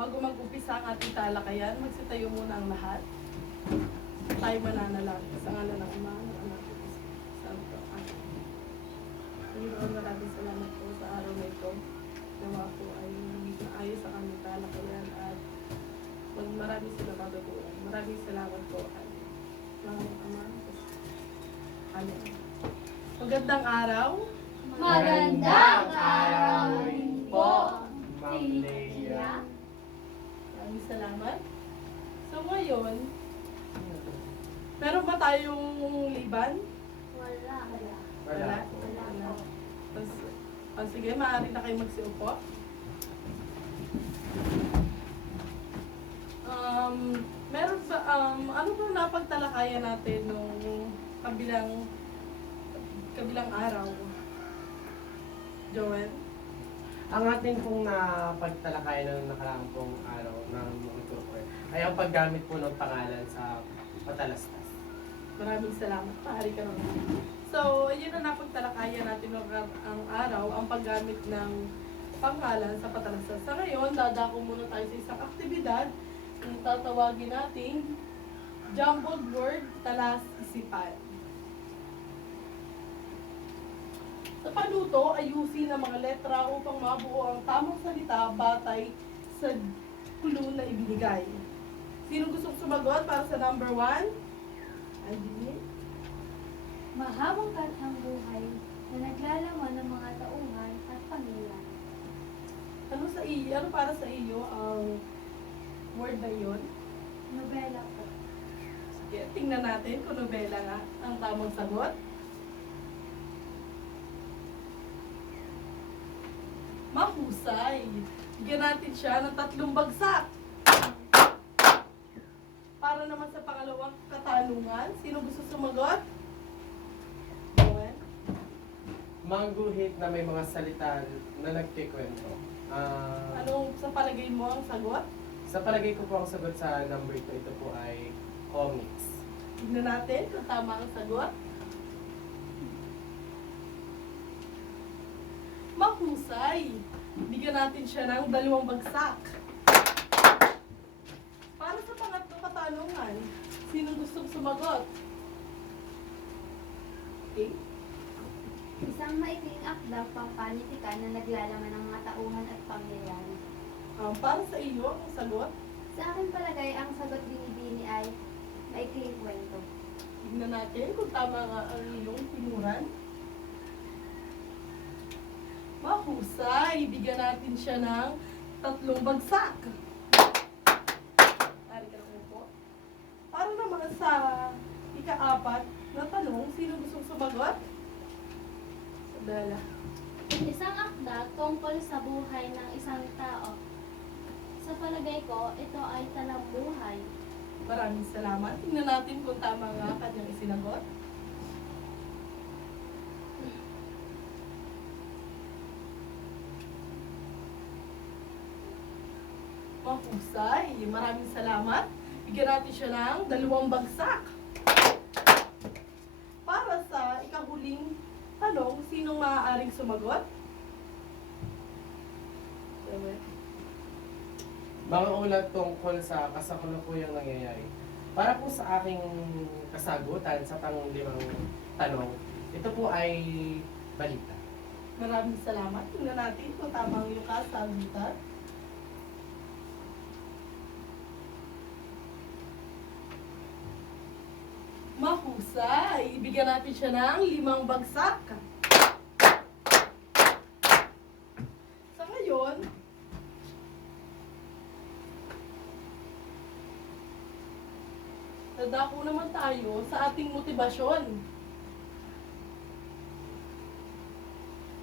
Bago mag-upisa ang ating talakayan, magsitayo muna ang lahat. Tayo mananalangin sa ngala ng Ama, ng Anak, at ng Santo. Amen. Panginoon, maraming salamat po sa araw na ito. Nawa po ay magiging maayos ang aming talakayan at maraming salamat po. Maraming salamat po. Mga Ama. Amen. Magandang araw. Magandang araw rin po, Ma'am Leia. Maraming salamat. So ngayon, meron ba tayong liban? Wala. Wala. Wala. Sige, maaari na kayo magsiupo. Meron ba, ano ba napagtalakayan natin nung kabilang araw? Joel? Ang ating pong napagtalakayan ng nakaraang pong araw ng monitor ay ang paggamit po ng pangalan sa patalastas. Maraming salamat. Pahari ka naman. So, yun ang napagtalakayan natin ang araw, ang paggamit ng pangalan sa patalastas. Sa ngayon, dadako muna tayo sa isang aktibidad na tatawagin natin jumbled word talas-isipan. Sa panuto, ayusin ang mga letra upang mabuo ang tamang salita batay sa clue na ibinigay. Sino gusto sumagot para sa number 1? Andy? Mahabang kathang buhay na naglalaman ng mga tauhan at pangyayan. Ano sa iyo? Ano para sa iyo ang word na yun? Nobela po. Sige, tingnan natin kung nobela nga ang tamang sagot. Mahusay. Bigyan natin siya ng 3 bagsak. Para naman sa pangalawang katanungan, sino gusto sumagot? Joel? Mangguhit na may mga salita na nagkikwento. Anong sa palagay mo ang sagot? Sa palagay ko po ang sagot sa number 2, ito po ay comics. Tignan natin kung tama ang sagot. Mahusay. Bigyan natin siya ng 2 bagsak. Para sa pangatlong katanungan, sino gustong sumagot? Okay. Isang maikling akda pampanitikan na naglalaman ng mga tauhan at pangyayan. Para sa iyo, ang sagot, Sa akin palagay, ang sagot binibini ay maikling kwento. tignan natin kung tama nga ang iyong tinuran. Mahusay. Bigyan natin siya ng 3 bagsak. Ari ka na po. Para naman sa ika-4 na tanong, sino gustong sumagot? Dala. Isang akda tungkol sa buhay ng isang tao. Sa palagay ko, ito ay talang buhay. Maraming salamat. Tingnan natin kung tama nga kanyang isinagot. Mahusay. Maraming salamat. Bigyan natin siya ng 2 bagsak. Para sa ikahuling tanong, sinong maaaring sumagot? Mga ulat tungkol sa kasakulukuyang nangyayari. Para po sa aking kasagutan sa pang-5 tanong, ito po ay balita. Maraming salamat. Tingnan natin kung tama ang iyong kasagutan. Mahusay. Ibigyan natin siya ng 5 bagsak. Sa ngayon, dadako naman tayo sa ating motibasyon.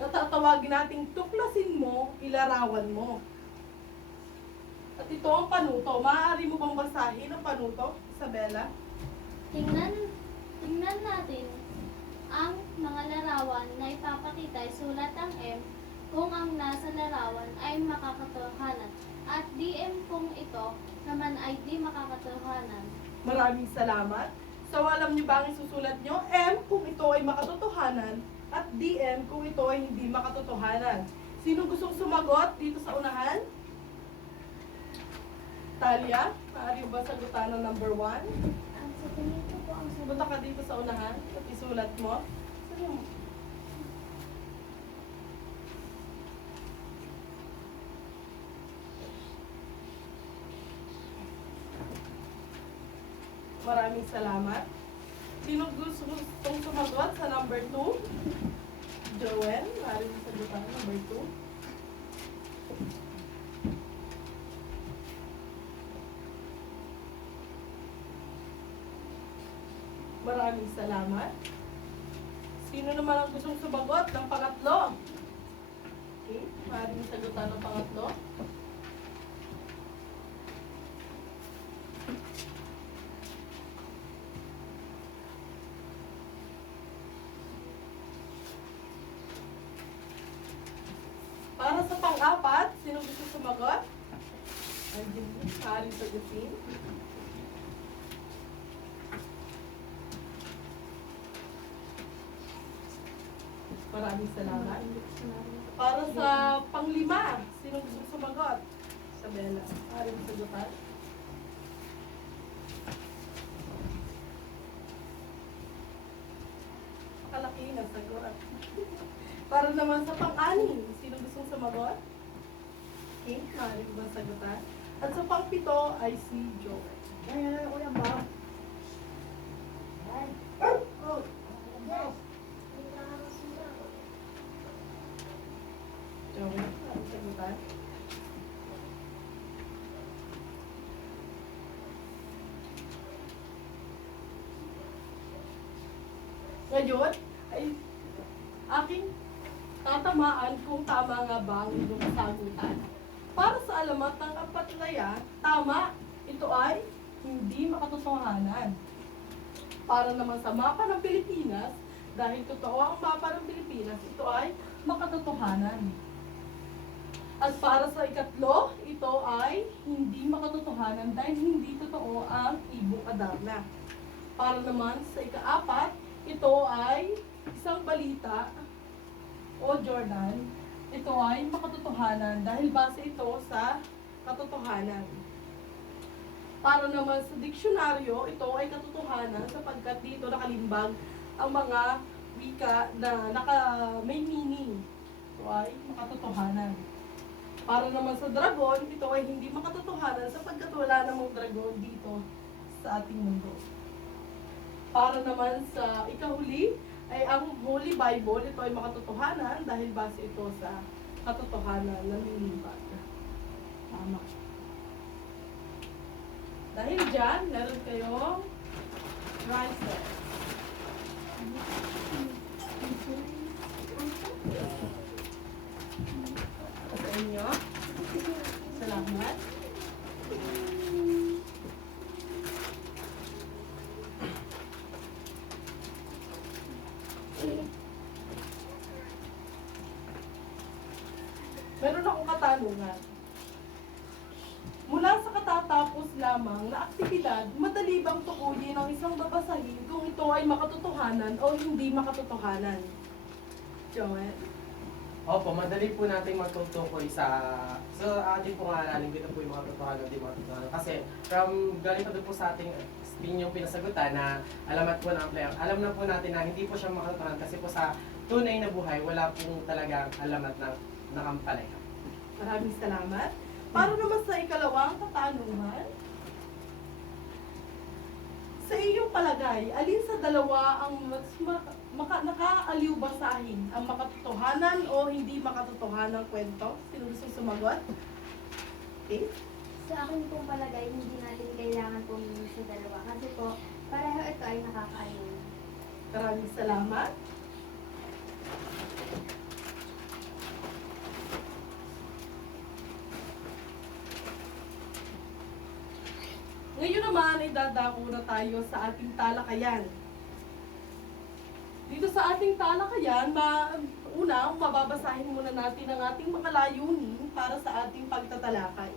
Natatawagin nating tuklasin mo, ilarawan mo. At ito ang panuto. Maaari mo bang basahin ang panuto, Isabela? Tingnan natin ang mga larawan na ipapakita ay sulat ang M kung ang nasa larawan ay makakatotohanan at DM kung ito naman ay di makakatotohanan. Maraming salamat. So alam niyo ba ang isusulat niyo? M kung ito ay makatotohanan at DM kung ito ay hindi makatotohanan. Sino gustong sumagot dito sa unahan? Talia, maaari mo ba sagutan ng number 1? Ang sa tingin ko po ang sagot. Punta ka dito sa unahan at isulat mo. Sige mo. Maraming salamat. Sino gustong sumagot sa number 2? Joel, maaari mo sagutan number 2. Maraming salamat. Sino naman ang gustong sumagot ng pangatlo? Okay, maaaring sagutan ng pangatlo. Para sa pang-apat, sino gusto sumagot? Angeline, maaaring sagutin. Maraming salamat. Para sa panglima, sino gusto sumagot? Isabella, maaaring sagutan. Kalaki na sagot. Para naman sa pang-anim, sino gusto sumagot? Okay, maaaring ba sagutan? At sa pang-pito ay si Joel. Joel, maaaring sagutan. Ngayon, ay aking tatamaan kung tama nga ba ang inyong kasagutan. Para sa alamat ng kapatlaya, tama, ito ay hindi makatotohanan. Para naman sa mapa ng Pilipinas, dahil totoo ang mapa ng Pilipinas, ito ay makatotohanan. At para sa ikatlo, ito ay hindi makatotohanan dahil hindi totoo ang Ibong Adarna. Para naman sa ikaapat, ito ay isang balita o Jordan, ito ay makatotohanan dahil base ito sa katotohanan. Para naman sa diksyonaryo, ito ay katotohanan sapagkat dito nakalimbag ang mga wika na may meaning. Ito ay makatotohanan. Para naman sa dragon, ito ay hindi makatotohanan sapagkat wala namang dragon dito sa ating mundo. Para naman sa ikahuli, ay ang Holy Bible, ito ay makatotohanan dahil base ito sa katotohanan ng nilimbag. Tama. Dahil dyan, meron kayong rices. Sa inyo. Salamat. Meron akong katanungan. Mula sa katatapos lamang na aktibidad, madali bang tukuyin ang isang babasahin kung ito ay makatotohanan o hindi makatotohanan? Joel? Opo, madali po nating matutukoy sa ating pong aralin dito po yung mga totohanan at di mga totohanan. Kasi galing pa doon po sa ating inyong pinasagutan na alamat po ng player. Alam na po natin na hindi po siya makatotohanan kasi po sa tunay na buhay, wala pong talagang alamat ng nakampalaya. Maraming salamat. Para naman sa ikalawang katanungan, sa iyong palagay, alin sa dalawa ang mas nakaaliw basahin? Ang makatotohanan o hindi makatotohanan kwento? Sino gusto sumagot? Okay. Sa akin pong palagay, hindi natin kailangan pumili sa dalawa. Kasi po, pareho ito ay nakakaaliw. Maraming salamat. Ngayon naman ay dadako na tayo sa ating talakayan. Dito sa ating talakayan, una, mababasahin muna natin ang ating mga layunin para sa ating pagtatalakay.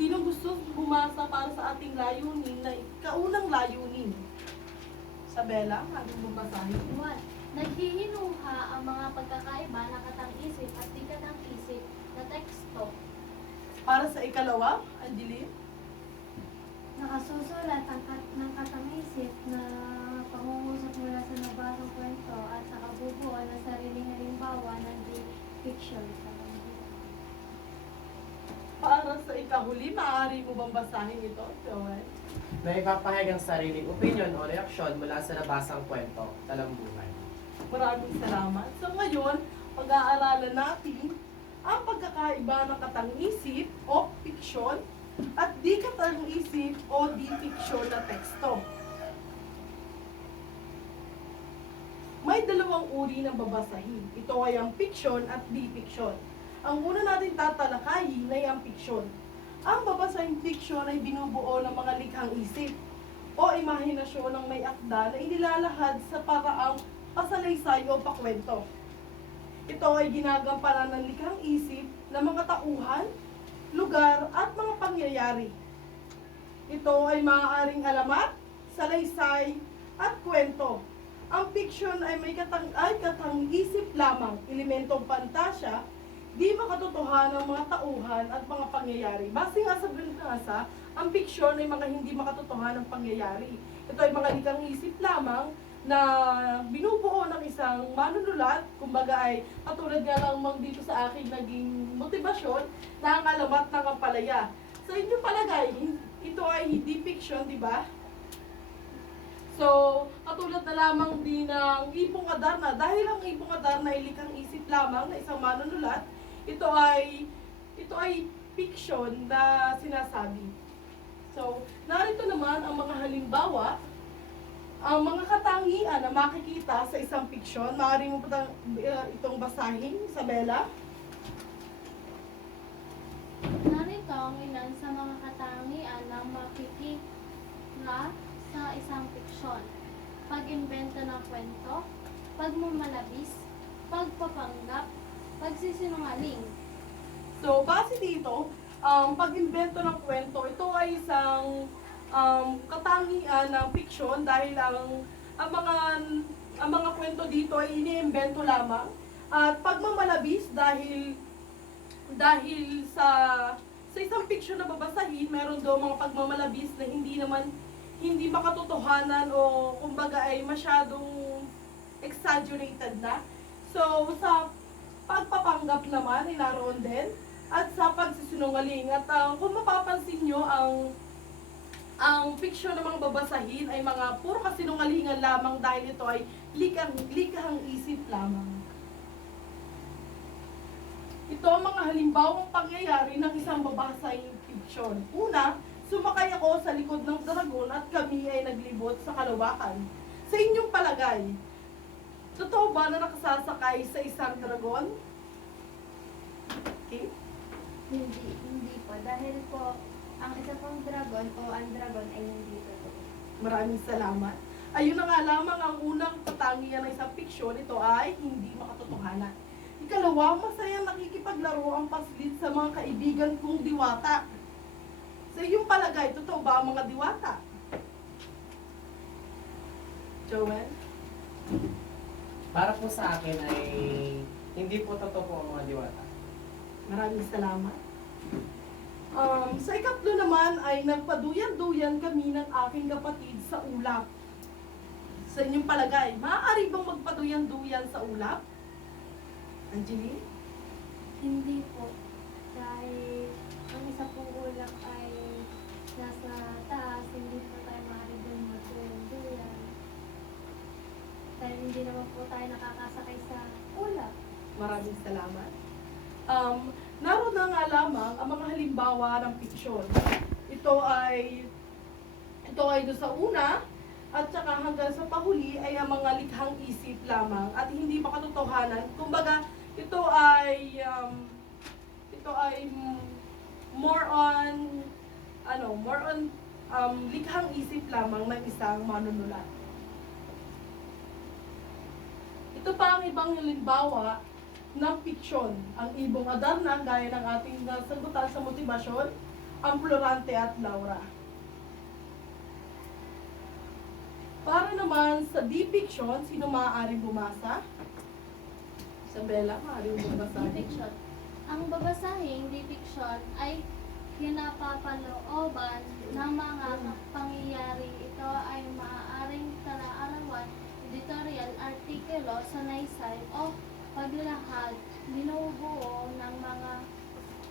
Sino gusto bumasa para sa ating layunin na kaunang layunin? Isabella, ating babasahin. 1. Naghihinuha ang mga pagkakaiba ng katang-isip at di katang-isip na teksto. Para sa ikalawa, Angeline. nakasusulat ng katang-isip na pangungusap mula sa nabasang kwento at nakabubuo ng sariling halimbawa ng fiction sa pamilya. Para sa ikahuli, maaari mo bang basahin ito, Joel? Na ipapahayag ang sariling opinion o reaksyon mula sa nabasang kwento, talambuhay. Maraming salamat. So ngayon, pag-aaralan natin ang pagkakaiba ng katang-isip o fiction at di katang-isip o di fiction na teksto. May dalawang uri ng babasahin. Ito ay ang fiction at di fiction. Ang una natin tatalakayin ay ang fiction. Ang babasahing fiction ay binubuo ng mga likhang isip o imahinasyon ng may akda na inilalahad sa paraang pasalaysay o pakwento. Ito ay ginagampanan ng likhang isip ng mga tauhan, lugar at mga pangyayari. Ito ay maaaring alamat, salaysay at kwento. Ang fiction ay may katang-isip lamang, elementong pantasya, di makatotohanan ng mga tauhan at mga pangyayari. Base nga sa binasa, ang fiction ay mga hindi makatotohanan ng pangyayari. Ito ay mga likang isip lamang na binubuo ng isang manunulat, kumbaga ay katulad nga lamang dito sa aking naging motibasyon na ang alamat ng ampalaya. Sa inyong palagay, ito ay hindi fiction, di ba? So, katulad na lamang din ng Ipong Adarna, dahil ang Ipong Adarna ay likang isip lamang na isang manunulat, ito ay fiction na sinasabi. So, narito naman ang mga halimbawa, ang mga katangian na makikita sa isang fiction. Maaari mo pa itong basahin, Isabela. Narito ang ilan sa mga katangian na makikita sa isang fiksyon. Pag-imbento ng kwento, pagmamalabis, pagpapanggap, pagsisinungaling. So, base dito, pag-imbento ng kwento, ito ay isang katangian ng fiction dahil ang mga kwento dito ay iniimbento lamang. At pagmamalabis dahil sa isang fiction na babasahin, meron daw mga pagmamalabis na hindi makatotohanan o kumbaga ay masyadong exaggerated na. So, sa pagpapanggap naman ay naroon din at sa pagsisinungaling. At kung mapapansin nyo, ang fiction na mga babasahin ay mga puro kasinungalingan lamang dahil ito ay likahang isip lamang. Ito ang mga halimbawang pangyayari ng isang babasahing fiction. Una, sumakay ako sa likod ng dragon at kami ay naglibot sa kalawakan. Sa inyong palagay, totoo ba na nakasasakay sa isang dragon? Okay? Hindi po. Dahil po, ang isa pong dragon o ang dragon ay hindi totoo. Maraming salamat. Ayun na nga lamang ang unang katangian ng isang fiction, ito ay hindi makatotohanan. Ikalawa, masayang nakikipaglaro ang paslit sa mga kaibigan kong diwata. Sa iyong palagay, totoo ba ang mga diwata? Joel? Para po sa akin ay hindi po totoo po ang mga diwata. Maraming salamat. Sa ikatlo naman ay nagpaduyan-duyan kami ng aking kapatid sa ulap. Sa inyong palagay, maaari bang magpaduyan-duyan sa ulap? Angeline? Hindi po. Dahil ang isa pong ulap ay nasa taas, hindi po tayo maaari doon magduyan. Dahil hindi naman po tayo nakakasakay sa ulap. Maraming salamat. Naroon na nga lamang ang mga halimbawa ng fiksyon. Ito ay doon sa una at saka hanggang sa pahuli ay ang mga likhang isip lamang at hindi makatotohanan. Kumbaga, ito ay more on likhang isip lamang ng isang manunulat. Ito pa ang ibang halimbawa ng fiksyon. Ang Ibong Adarna, gaya ng ating nasagutan sa motibasyon, ang Florante at Laura. Para naman sa di-fiction, sino maaaring bumasa? Isabela, maaaring bumasa. Di fiction. Ang babasahing di fiction ay kinapapalooban ng mga pangyayari. Ito ay maaaring kalaarawan, editorial, artikulo, sanaysay, o paglalahad, binubuo ng mga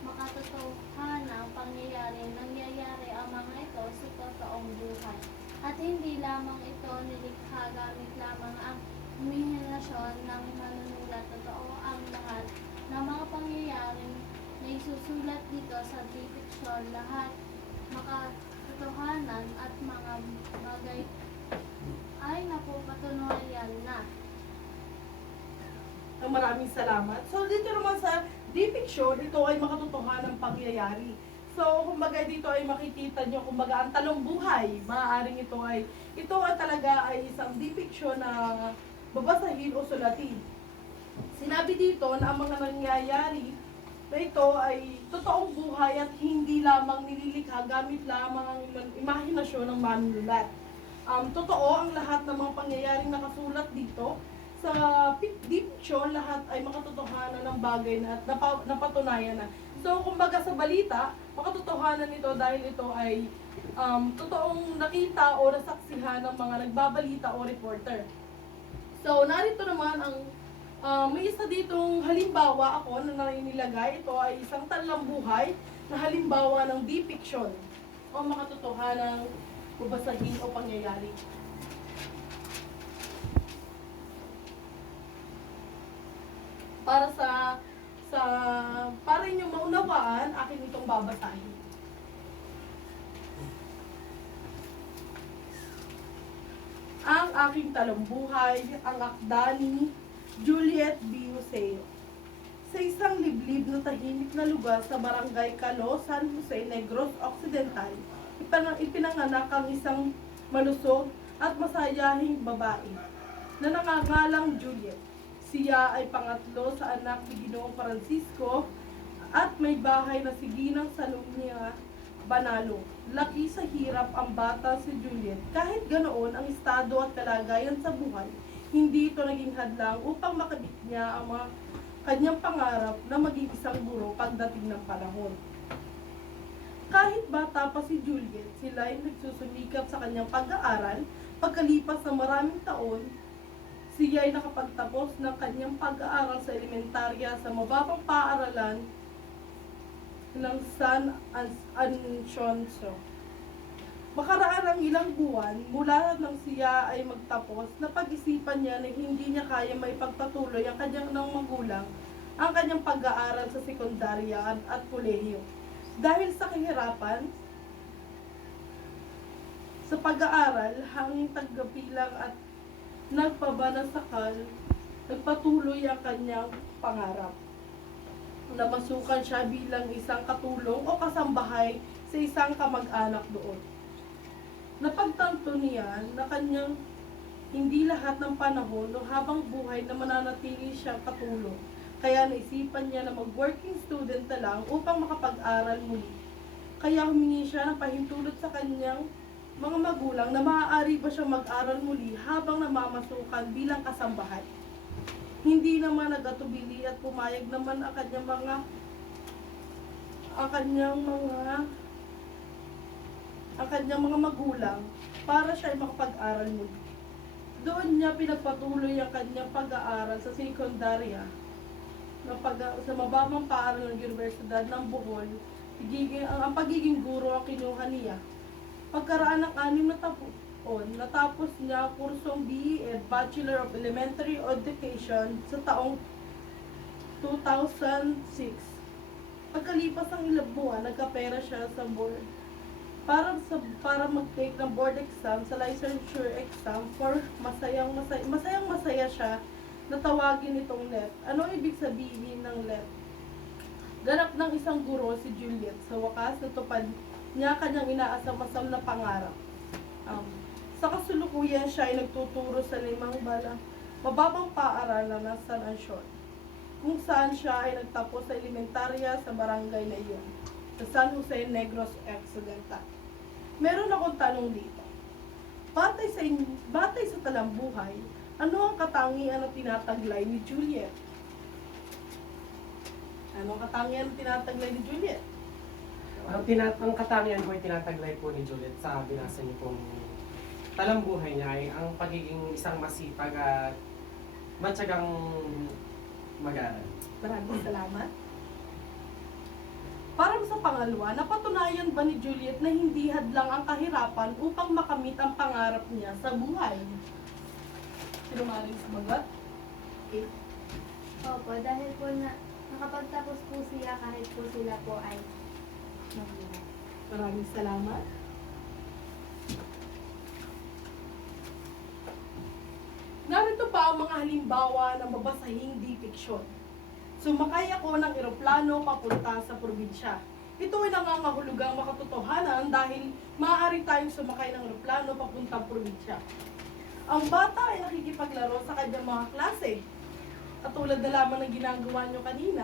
makatotohanang pangyayari. Nangyayari ang mga ito sa totoong buhay. At hindi lamang ito nilikha gamit lamang ang imahinasyon ng manunulat. Totoo ang lahat ng mga pangyayaring na isusulat dito sa fiction, lahat makatotohanan at mga bagay ay napupatunayan na. Maraming salamat. So, dito naman sa depiction, ito ay makatotohanang pangyayari. So, kumbaga dito ay makikita nyo, kumbaga ang talong buhay, maaaring ito ay talaga ay isang depiction na babasahin o sulatin. Sinabi dito na ang mga nangyayari na ito ay totoong buhay at hindi lamang nililikha gamit lamang ang imahinasyon ng manunulat. Totoo ang lahat ng mga pangyayaring nakasulat dito. Sa depiction, lahat ay makatotohanan ng bagay na at napatunayan na. So, kumbaga sa balita, makatotohanan nito dahil ito ay totoong nakita o nasaksihan ng mga nagbabalita o reporter. So, narito naman ang may isa ditong halimbawa ako na nainilagay. Ito ay isang talambuhay na halimbawa ng depiction o makatotohanang babasahin o pangyayari. Para inyong maunawaan, akin itong babasahin. Ang aking talambuhay, ang akda ni Juliet B. Museo. Sa isang liblib na tahimik na lugar sa Barangay Calo, San Jose, Negros Occidental, ipinanganak ang isang malusog at masayahing babae na nangangalang Juliet. Siya ay pangatlo sa anak ni Ginoong Francisco at may bahay na si Ginang Salomia Banalo. Laki sa hirap ang bata si Juliet. Kahit ganoon ang estado at kalagayan sa buhay, hindi ito naging hadlang upang makabit niya ang mga kanyang pangarap na maging isang guro pagdating ng panahon. Kahit bata pa si Juliet, sila ay nagsusumikap sa kanyang pag-aaral. Pagkalipas ng maraming taon, siya ay nakapagtapos ng kanyang pag-aaral sa elementarya sa mababang paaralan ng San Antonio. Makaraan ang ilang buwan mula nang siya ay magtapos, napag-isipan niya na hindi niya kaya maipagpatuloy ang kanyang ng magulang ang kanyang pag-aaral sa sekundarya at kolehiyo. Dahil sa kahirapan sa pag-aaral, hanging tagapilang at nagpabanasakal, nagpatuloy ang kanyang pangarap. Namasukan siya bilang isang katulong o kasambahay sa isang kamag-anak doon. Napagtanto niya na kanyang hindi lahat ng panahon o habang buhay na mananatili siyang katulong. Kaya naisipan niya na mag-working student na lang upang makapag-aral muli. Kaya humingi siya ng pahintulot sa kanyang mga magulang na maaari ba siyang mag-aral muli habang namamasukan bilang kasambahay. Hindi naman nagatubili at pumayag naman ang kanyang mga magulang para siya ay makapag-aral muli. Doon niya pinagpatuloy ang kanyang pag-aaral sa sekundarya sa mababang paaralan ng Universidad ng Bohol. Ang pagiging guro ang kinuha niya. Pagkaraan ng 6 na taon, natapos niya kursong BE Bachelor of Elementary Education sa taong 2006. Pagkalipas ng ilang buwan, nagkapera siya sa board para mag-take ng board exam sa licensure exam for masaya siya na tawagin itong LET. Ano ibig sabihin ng LET? Ganap ng isang guro si Juliet. Sa wakas, natupad niya kanyang inaasam-asam na pangarap. Sa kasulukuyan siya ay nagtuturo sa 5 mababang paaralan ng San Antonio, kung saan siya ay nagtapos sa elementarya sa barangay na iyon, sa San Jose, Negros Occidental. Meron akong tanong dito. Batay sa talambuhay, ano ang katangian na tinataglay ni Juliet? Ano ang katangian na tinataglay ni Juliet? Ang katangian ko ay tinataglay po ni Juliet sa binasa niyo pong talambuhay niya ay ang pagiging isang masipag at matyagang mag-aaral. Maraming salamat. Para sa pangalawa, napatunayan ba ni Juliet na hindi hadlang ang kahirapan upang makamit ang pangarap niya sa buhay? Sino maaaring sumagot? Okay. Opo, dahil po na nakapagtapos po siya kahit po sila po ay mahirap. Maraming salamat. Narito pa ang mga halimbawa ng babasahing di-fiction. Sumakay ako ng eroplano papunta sa probinsya. Ito ay nangangahulugang makatotohanan dahil maaari tayong sumakay ng eroplano papuntang probinsya. Ang bata ay nakikipaglaro sa kanyang mga klase. At tulad na lamang ng ginagawa nyo kanina,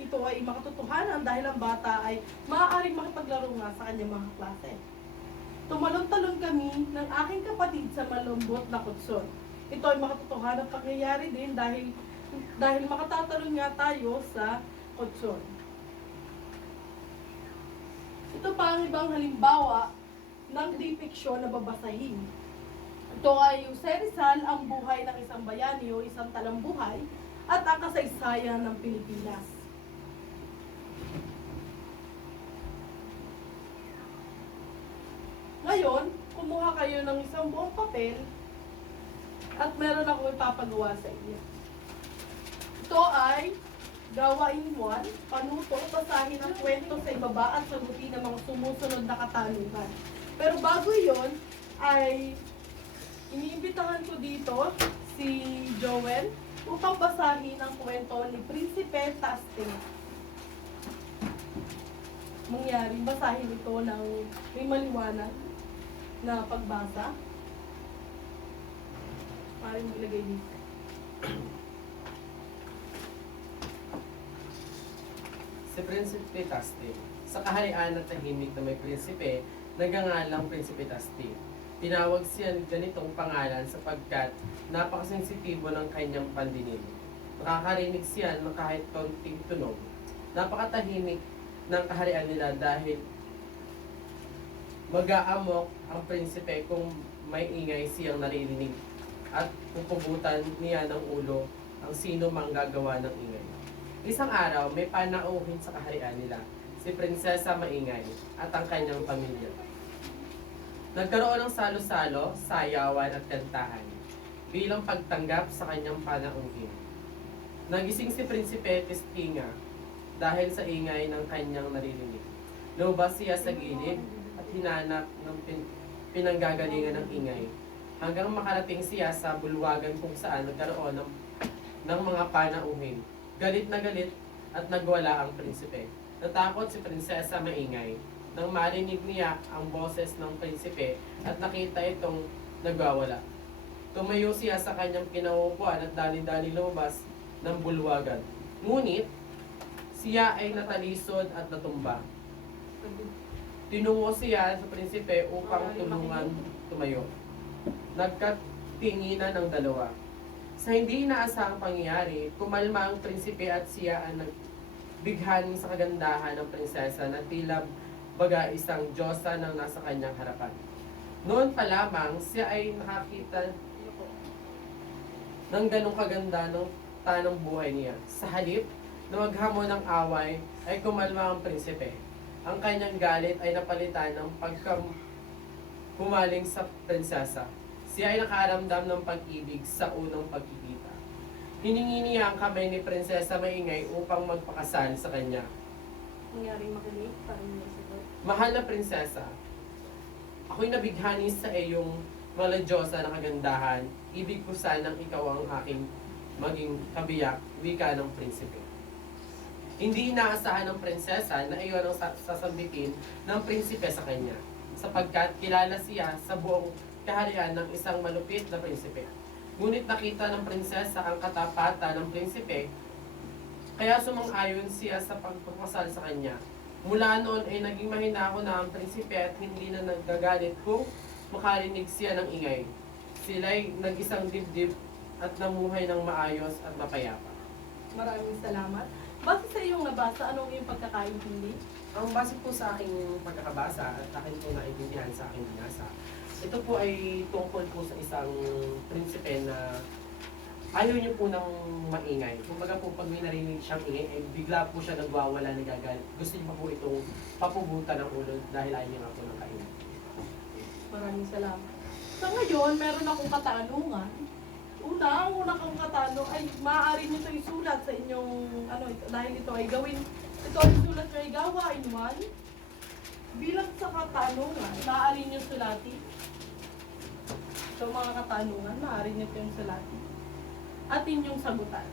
ito ay makatotohanan dahil ang bata ay maaaring makipaglaro nga sa kanyang mga klase. Tumalon-talon kami ng aking kapatid sa malambot na kutson. Ito ay makatotohanan pangyayari din dahil makatatalon nga tayo sa kutson. Ito pa ang ibang halimbawa ng depiksyon na babasahin. Ito ay Jose Rizal, ang buhay ng isang bayani o isang talambuhay at ang kasaysayan ng Pilipinas. Ngayon, kumuha kayo ng isang buong papel at meron ako ipapagawa sa inyo. Ito ay gawain 1, panuto, basahin ang kwento sa ibaba at sagutin ang mga sumusunod na katanungan. Pero bago yon ay iniimbitahan ko dito si Joel upang basahin ang kwento ni Prinsipe Tasting. Mangyaring basahin ito ng may maliwanag na pagbasa. Parang ilagay dito. Si Prinsipe Tasting. Sa kaharian at tahimik na may prinsipe, nagangalang Prinsipe Tasting. Tinawag siya ganitong pangalan sapagkat napakasensitibo ng kanyang pandinig. Nakakarinig siya ng kahit kaunting tunog. Napakatahimik ng kaharian nila dahil mag-aamok ang prinsipe kung may ingay siyang naririnig at pupugutan niya ng ulo ang sino mang gagawa ng ingay. Isang araw, may panauhin sa kaharian nila, si Prinsesa Maingay at ang kanyang pamilya. Nagkaroon ng salo-salo, sayawan at kantahan bilang pagtanggap sa kanyang panauhin. Nagising si Prinsipe Testinga dahil sa ingay ng kanyang naririnig. Lumabas siya sa gilid at hinanap ng pinanggagalingan ng ingay hanggang makarating siya sa bulwagan kung saan nagkaroon ng mga panauhin. Galit na galit at nagwala ang prinsipe. Natakot si Prinsesa Maingay nang marinig niya ang boses ng prinsipe at nakita itong nagwawala. Tumayo siya sa kanyang pinaupuan at dali-dali lumabas ng bulwagan. Ngunit, siya ay natalisod at natumba. Tinungo siya sa prinsipe upang tulungan tumayo. Nagkatinginan ng dalawa. Sa hindi inaasahang pangyayari, kumalma ang prinsipe at siya ang nagbighaning sa kagandahan ng prinsesa na tila baga isang diyosa nang nasa kanyang harapan. Noon pa lamang, siya ay nakakita ng ganong kaganda ng tanong buhay niya. Sa halip na maghamon ng away, ay kumalma ang prinsipe. Ang kanyang galit ay napalitan ng pagkahumaling sa prinsesa. Siya ay nakaramdam ng pag-ibig sa unang pagkikita. Hiningi niya ang kamay ni Prinsesa Maingay upang magpakasal sa kanya. Nangyaring makinig para niya sagot. Mahal na prinsesa, ako'y nabighani sa iyong maladiyosa na kagandahan. Ibig ko sanang ikaw ang aking maging kabiyak, wika ng prinsipe. Hindi inaasahan ng prinsesa na iyon ang sasambitin ng prinsipe sa kanya, sapagkat kilala siya sa buong kaharian ng isang malupit na prinsipe. Ngunit nakita ng prinsesa ang katapatan ng prinsipe, kaya sumang-ayon siya sa pagpapasal sa kanya. Mula noon ay naging mahinahon na ang prinsipe at hindi na nagagalit kung makarinig siya ng ingay. Sila'y nag-isang dibdib at namuhay ng maayos at mapayapa. Maraming salamat. Base sa iyong nabasa, anong iyong pagkakaintindi? Ang base po sa aking pagkakabasa at aking po naintindihan sa aking binasa, ito po ay tungkol po sa isang prinsipe na ayaw niyo po ng maingay. Kumbaga po pag may narinig siyang ingay, eh, bigla po siya nagwawala, nagagalit. Gusto niyo pa po itong papugutan ng ulo dahil ayaw niyo nga po ng kaingay. Maraming salamat. Sa ngayon, meron akong katanungan. Ang una kong katanong ay maaari niyo ito isulat sa inyong, dahil ito ay isulat niyo ay gawain 1. Bilang sa katanungan, maaari niyo sulatin. So mga katanungan, maaari niyo itong sulatin. At inyong sagutan.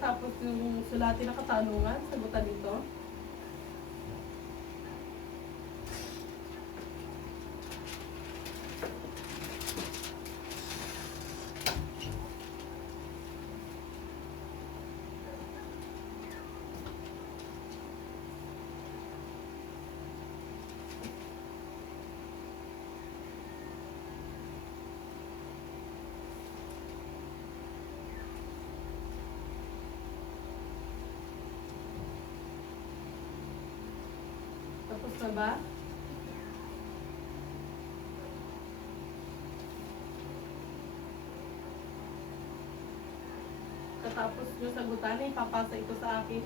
Tapos yung sulatin na katanungan, sagutan dito. Tapos na ba? Katapos nyo sagutan, ipapasa ito sa akin.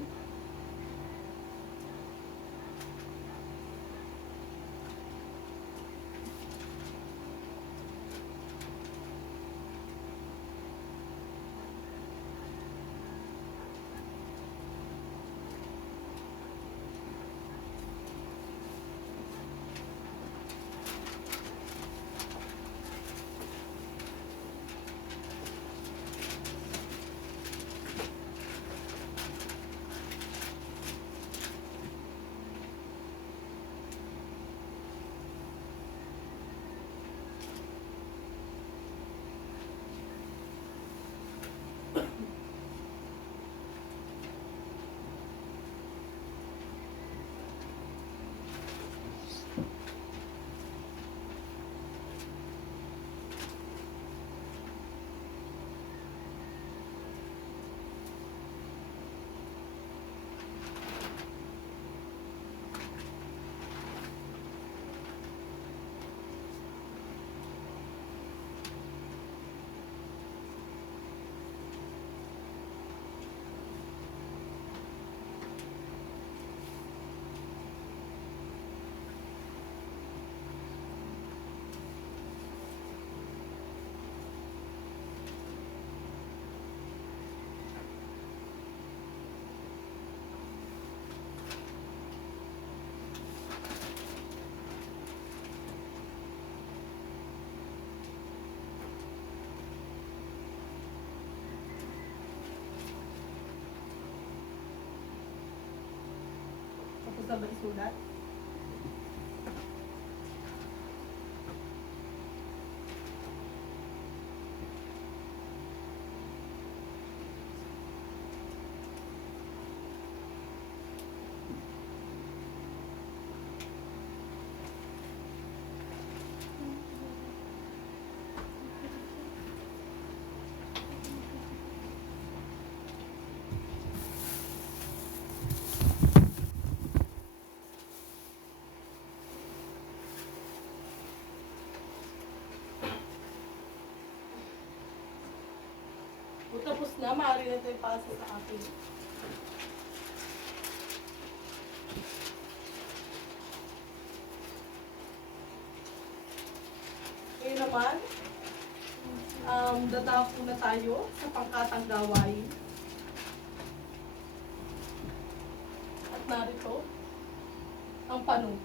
Tapos na ba isulat? nga, maaari na ito ipasa sa akin. Ngayon naman, dadako na tayo sa pangkatang gawain. At narito, ang panong.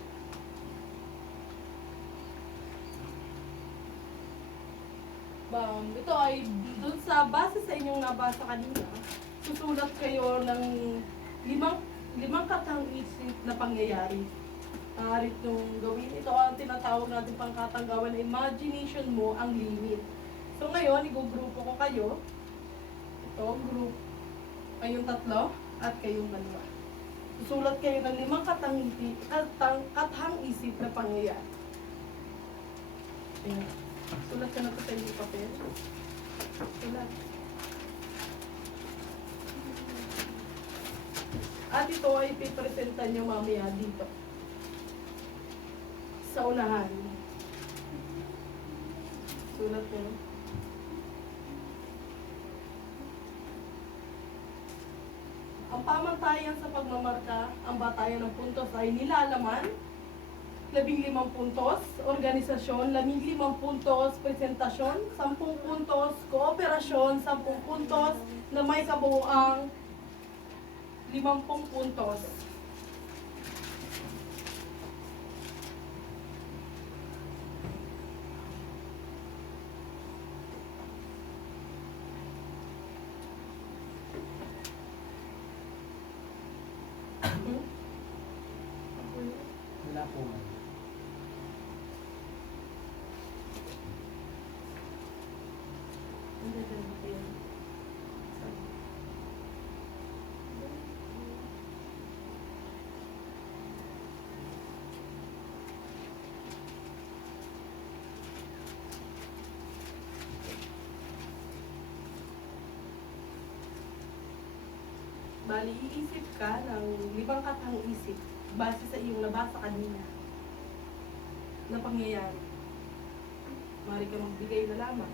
Ito ay dun sa base sa inyong nabasa kanina, susulat kayo ng limang katang isip na pangyayari. Maaari itong gawin. Ito ang tinatawag natin pangkatang gawain na imagination mo ang limit. So ngayon, igugrupo ko kayo. Ito, group. Kayong tatlo at kayong dalawa. Susulat kayo ng limang katang isip na pangyayari. Ayan. Sulat ka na ito sa inyong papel. Sulat. At ito ay pipresenta nyo mamaya dito. Sa unahan. Sulat ka na. Ang pamantayan sa pagmamarka, ang batayan ng puntos ay nilalaman, 15 puntos, organisasyon, 15 puntos, presentasyon, 10 puntos, kooperasyon, 10 puntos, na may kabuuang 50 puntos. Wala po man. Bali, iisip ka ng 5 katang isip base sa iyong nabasa kanina na pangyayari. Mari ka magbigay na lamang.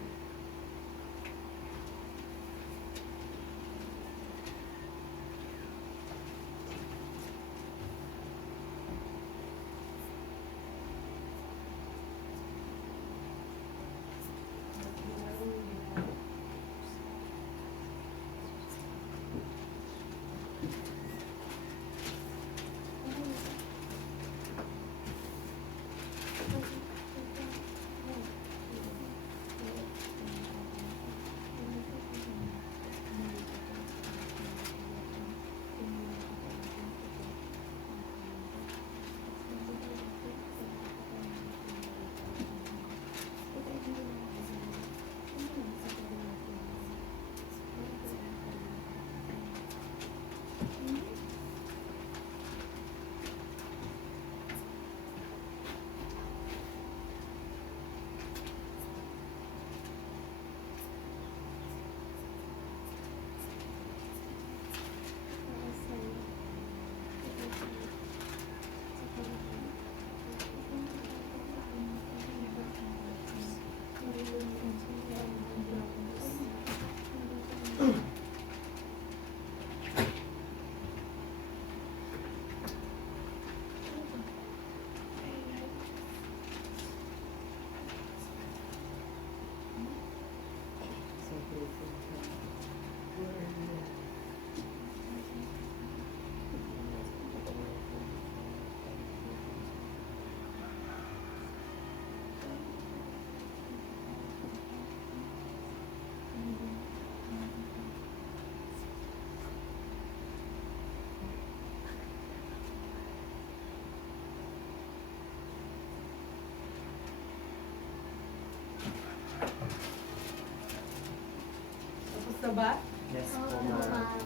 Tapos na ba? Yes po, Oo, ma'am. ma'am.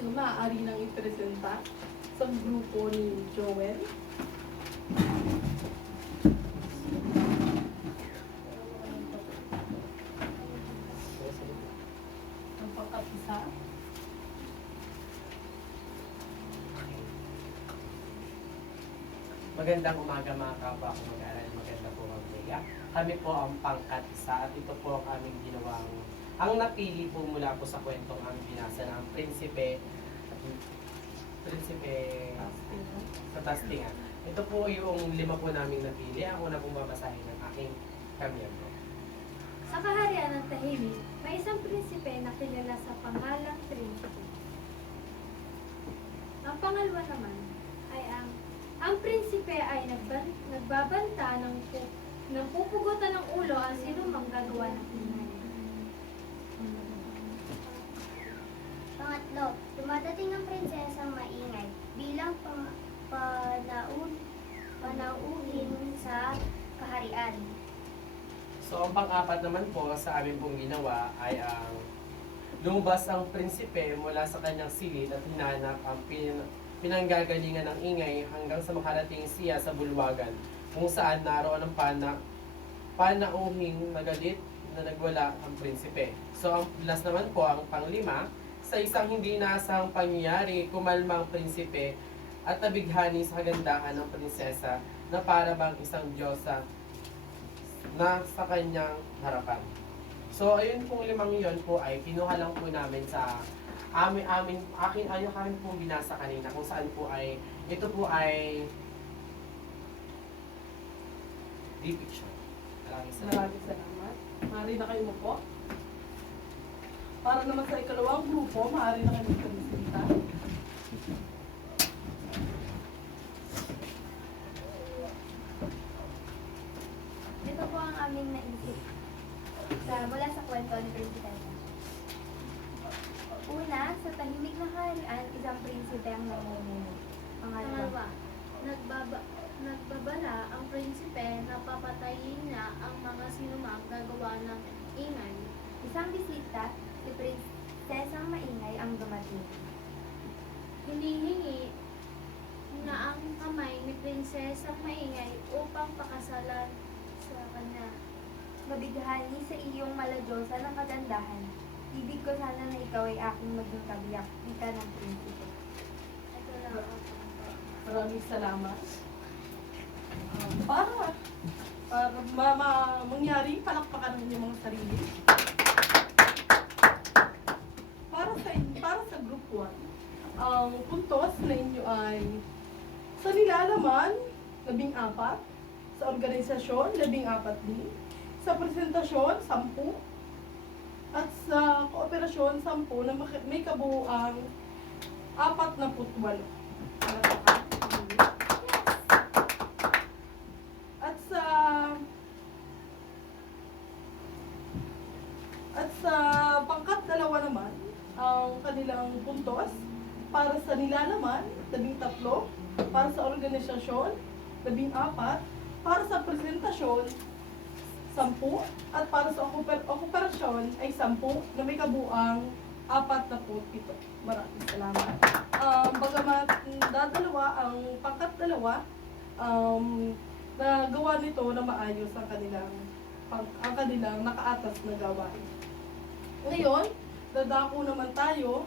Ito maaari nang ipresenta sa grupo ni Joel. Ang pangkapisa. Magandang umaga mga kapwa ko mag-aaral. Maganda po mag-aya. Kami po ang pangkat isa at ito po ang aming ginawang ang napili po mula po sa kwentong aming binasa ng Prinsipe sa Tastingan. Ito po yung 5 po naming napili. Ako na pong babasahin ng aking kamiyembro. Sa kaharian ng tahimik, may isang prinsipe na kilala sa pangalang Trinity. Ang pangalawa naman ay ang prinsipe ay nagbabanta ng pupugutan ng ulo ang sinumang gagawa ng ingay. Pangatlo, dumadating ang prinsesang maingay bilang panauhin sa kaharian. So, ang pang-apat naman po sa amin pong ginawa ay ang lumabas ang prinsipe mula sa kanyang silid at hinanap ang pinanggagalingan ng ingay hanggang sa makarating siya sa bulwagan kung saan naroon ang panauhing nagalit na nagwala ang prinsipe. So, ang last naman po, ang pang-5, sa isang hindi inaasahang pangyayari, kumalma ang prinsipe at nabighani sa kagandahan ng prinsesa na para bang isang diyosa na sa kanyang harapan. So, ayun pong 5 yon po ay kinuha lang po namin sa akin pong binasa kanina kung saan po ay, ito po ay depiction. Maraming salamat. Maaari na kayo po. Para naman sa ikalawang grupo, maaari na kayo magsalita. Ito po ang aming naisip mula sa kwento ni Prinsesa. Una, sa tahimik na kaharian, isang prinsipe ang namumuno. Pangalawa, nagbabala ang prinsipe na papatayin niya ang mga sinumang gagawa ng ingay. Isang bisita, si Prinsesang Maingay ang dumating. Hinihingi na ang kamay ni Prinsesang Maingay upang pakasalan sa kanya. Mabighani sa iyong malajosa ng kagandahan. Ibig ko sana na ikaw ay aking maging kabiyak, ika ng prinsipe. Ito lang ang Maraming salamat. Para mangyari, palakpakan ng inyong mga sarili. Para sa group 1, ang puntos na inyo ay sa nilalaman, 14, sa organisasyon, 14 din, sa presentasyon, 10, at sa kooperasyon, 10 na may kabuuang 48. At sa pangkat 2 naman, ang kanilang puntos para sa nilalaman, 13, para sa organisasyon, 14, para sa presentasyon, 10, at para sa okuperasyon ay 10 na may kabuang 47. Maraming salamat. Bagamat dadalawa ang pangkat 2, nagawa nito na maayos ang kanilang nakaatas na gawain. Ngayon, dadako naman tayo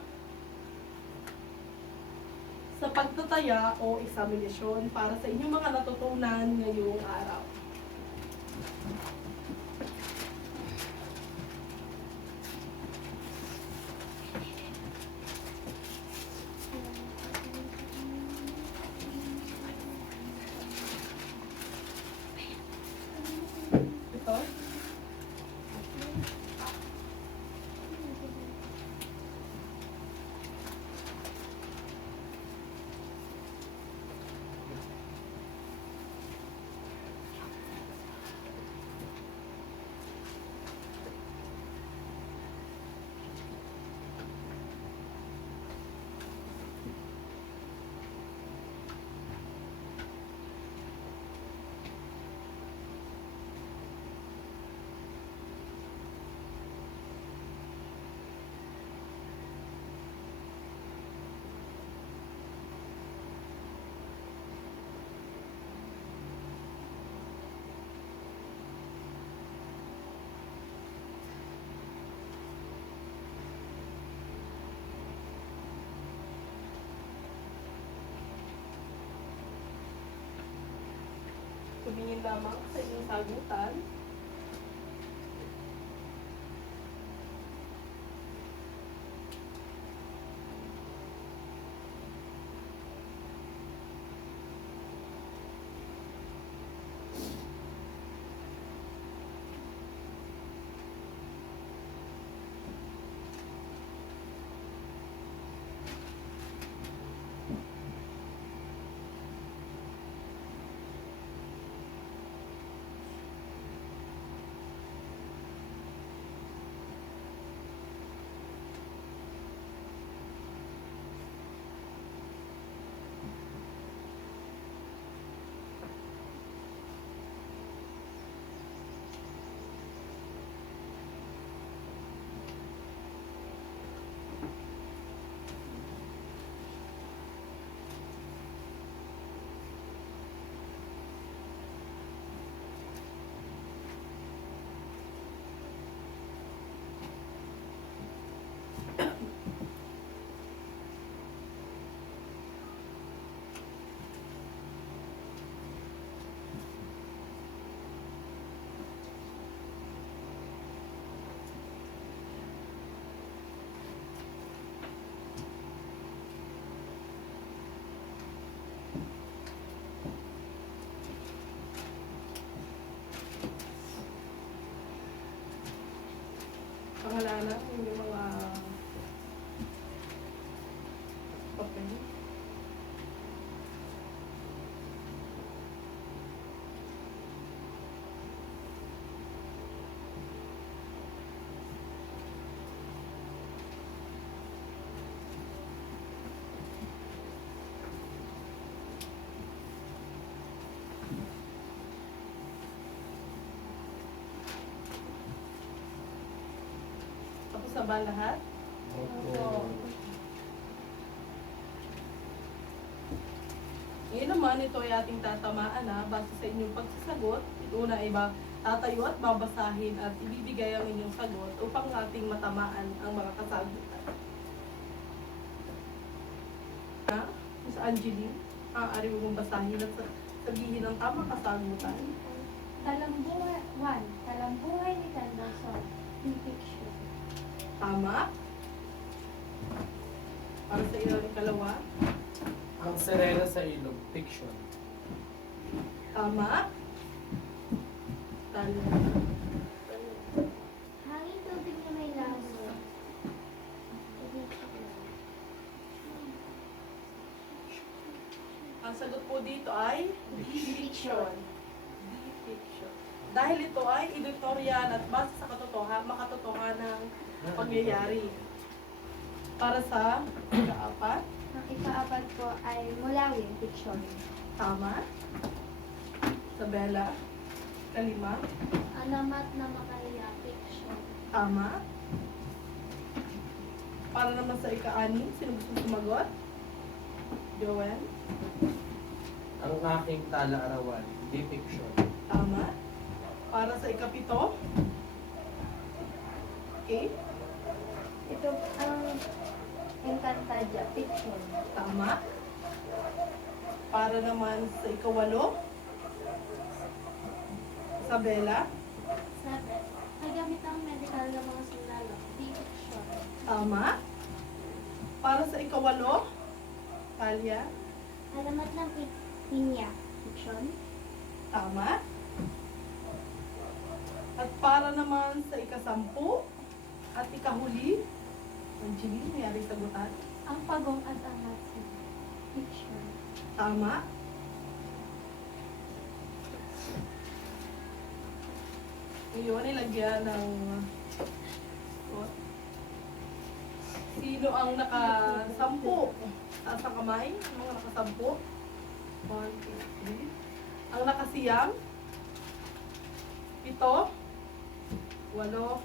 sa pagtataya o examination para sa inyong mga natutunan ngayong araw. Ito. Tumingin lamang sa inyong sagutan. pangalanan, yung mga papel. Tapos na ba lahat? Opo. Ngayon naman, ito ay ating tatamaan na base sa inyong pagsasagot. Ito na ay tatayo at babasahin at ibibigay ang inyong sagot upang ating matamaan ang mga kasagutan. Ha? Miss Angeline, maaari mo mong basahin at sabihin ang tamang kasagutan. Talambuhay, 1. Talambuhay ni Candason. Fiction. Tama. Para sa iyo ikalawa. Ang Serena sa Ilog, fiction. Tama. Talo. Hangin tubig na may laso. Ang sagot po dito ay fiction. Fiction. Dahil ito ay editorial at base sa makatotohanan ng pangyayari. Para sa ikaapat, Ang ikaapat po ay Mulawin, fiction. tama. Isabela, kalima, Alamat na Makalya, fiction. tama. Para naman sa ika-anim, sino gusto sumagot? Joel, Ang Aking Tala-arawan, di fiction. tama. Para sa ikapito, okay, Ito ang Encantadia, fiction. tama. Para naman sa ikawalo, Isabela, 7. Kagamitang medikal ng mga sundalo, di fiction. tama. Para sa ikawalo, Talia, Alamat ng Pinya. Fiction. tama. At para naman sa ikasampu at ikahuli, Angeline, mayari sagutan. Ang Pagong at ang Hatsi. Fiction. Tama. Ngayon, ilagyan ng... Sino ang nakasampu? Taas ang kamay. Ang mga nakasampu? 1, 2, 3. Ang nakasiyam? 7. 8.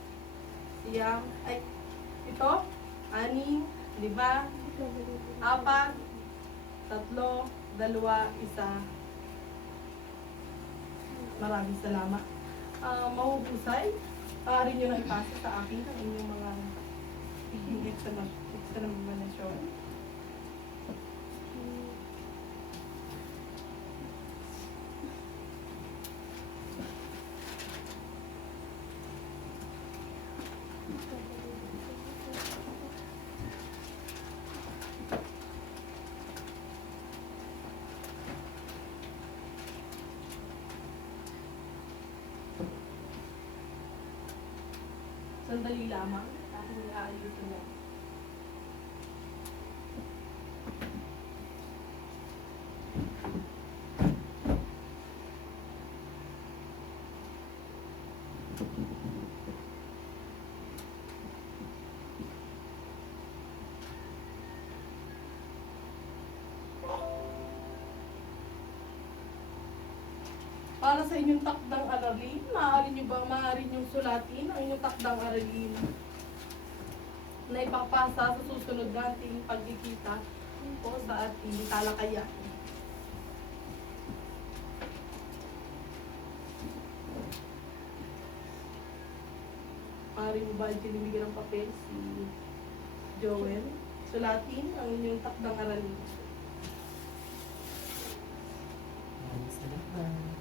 Siyam. Ay, 7. 6. 5. 4. 3. 2. 1. Maraming salamat. Mahuhusay. Maaari nyo na ipasa sa akin ang inyong mga examination. Sandali lamang. Aking aayusin lang. Para sa inyong takdang aralin, maaari nyo sulatin ang inyong takdang aralin na ipapasa sa susunod nating pagkikita po sa ating talakayan. Maaari mo ba tinibigyan ng papel si Joel? Sulatin ang inyong takdang aralin. Maraming salamat.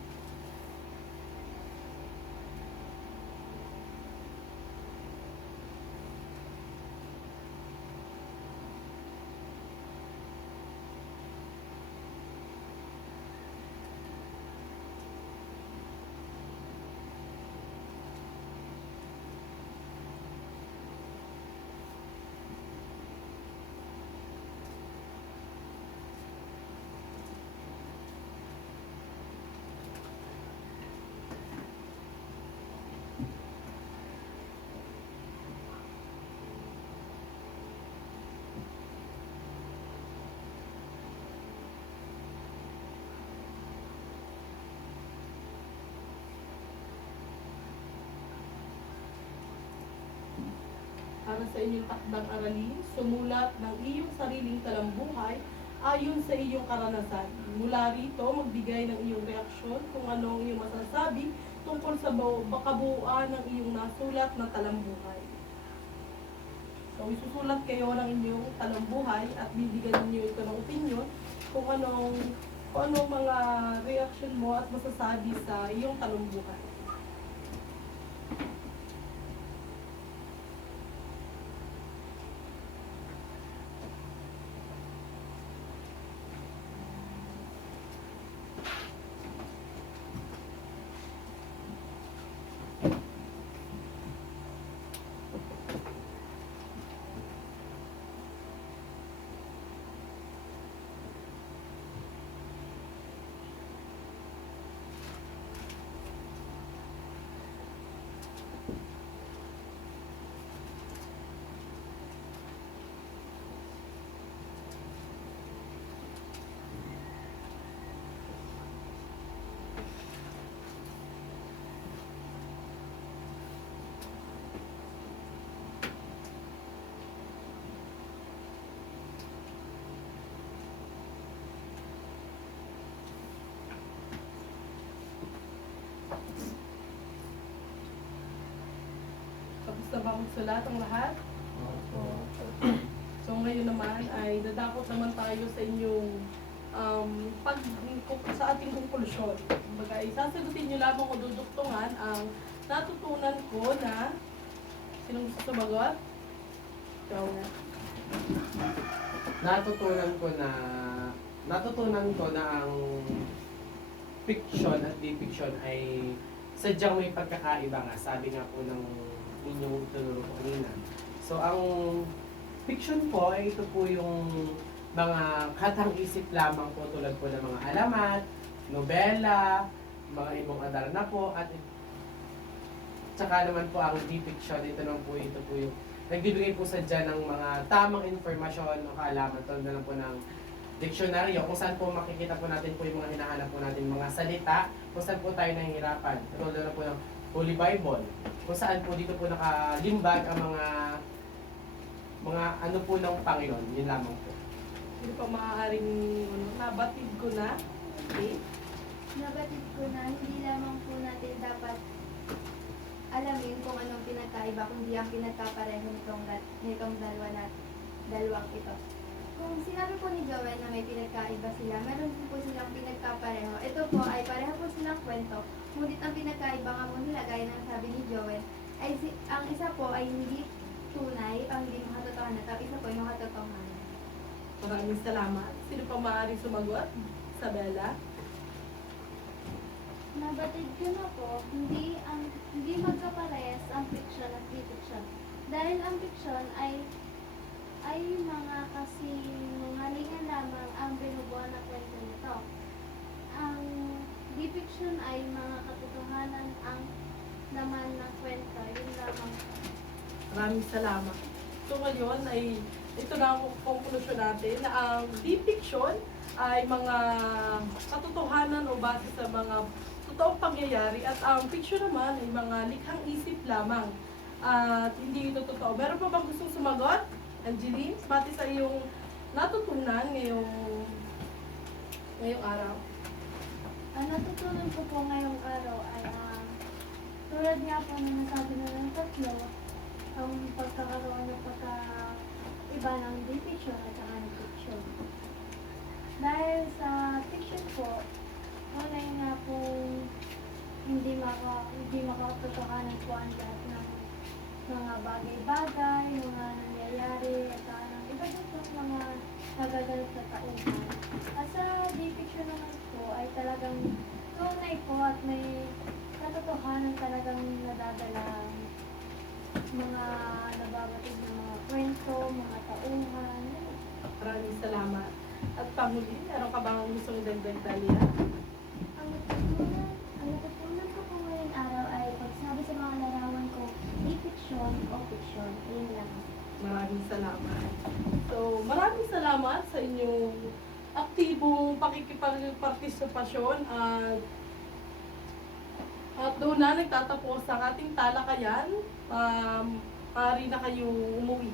para sa inyong takdang aralin, sumulat ng iyong sariling talambuhay ayon sa iyong karanasan. Mula rito, magbigay ng iyong reaksyon kung ano ang iyong masasabi tungkol sa kabuuan ng iyong nasulat na talambuhay. So, isusulat kayo ng inyong talambuhay at bibigyan niyo ito ng opinion kung anong mga reaction mo at masasabi sa iyong talambuhay. Tapos na ba magsulat ang lahat? So ngayon naman ay dadakot naman tayo sa inyong sa ating konklusyon. Kumbaga, isasagutin nyo lamang o duduktungan ang natutunan ko na sinong gusto sumagot? Ikaw na. Natutunan ko na ang fiction at depiction ay sadyang may pagkakaiba nga. Sabi nga po ng inyong tinuro ko kanina. So, ang fiction po ay ito po yung mga katang-isip lamang po tulad po ng mga alamat, nobela, mga ibang adarna po, at tsaka naman po ang depiction, ito po yung nagbibigay po sadya ng mga tamang informasyon o kaalaman tulad na lang po ng diksyonaryo, kung saan po makikita po natin po yung mga hinahanap po natin mga salita, kung saan po tayo nahihirapan. Tulad na po ng Holy Bible, kung saan po dito po nakalimbag ang mga ano po ng Panginoon, yun lamang po. Hindi pa maaaring nabatid ko na. Okay? Nabatid ko na hindi lamang po natin dapat alamin kung anong pinagkaiba, kundi ang pinagkapareho nitong dalawang ito. Kung sinabi po ni Joel na may pinagkaiba sila, meron din po silang pinagkapareho. Ito po ay pareho po silang kwento, ngunit ang pinagkaiba nga po nila, gaya ng sabi ni Joel, ay ang isa po ay hindi tunay, ang hindi makatotohanan, at isa po ay makatotohanan. Maraming salamat. Sino pa maaaring sumagot? Isabella? Nabatid ko na po, hindi magkaparehas ang fiction at depiction. Dahil ang fiction ay mga kasinungalingan lamang ang binubuo na kwento nito. Ang depiction ay mga katotohanan ang laman ng kwento. Yun lamang. Maraming salamat. So ngayon ay ito na ang conclusion natin na ang depiction ay mga katotohanan o base sa mga totoong pangyayari at ang fiction naman ay mga likhang isip lamang at hindi ito totoo. Meron pa bang gustong sumagot? Angeline, base sa iyong natutunan ngayong araw? Ang natutunan ko po ngayong araw ay tulad nga po na nasabi na ng tatlo, ang pagkakaroon ng pagkaiba ng depiction at saka ng fiction. Dahil sa fiction po, wala nga po hindi makatotohanan po ang lahat ng mga bagay-bagay, mga nangyayari, at saka ng iba't ibang mga nagaganap sa tauhan. At sa depiction naman po ay talagang tunay po at may katotohanan talagang nadadala mga nababatid ng mga kwento, mga tauhan. Maraming salamat. At panghuli, meron ka bang gustong idagdag, Dalia? Ang natutunan ko po ngayong araw ay pagsabi sa mga larawan ko, depiction o fiction. Yun lang. Maraming salamat. So, maraming salamat sa inyong aktibong pakikipagpartisipasyon at doon na nagtatapos ang ating talakayan maaari na kayong umuwi.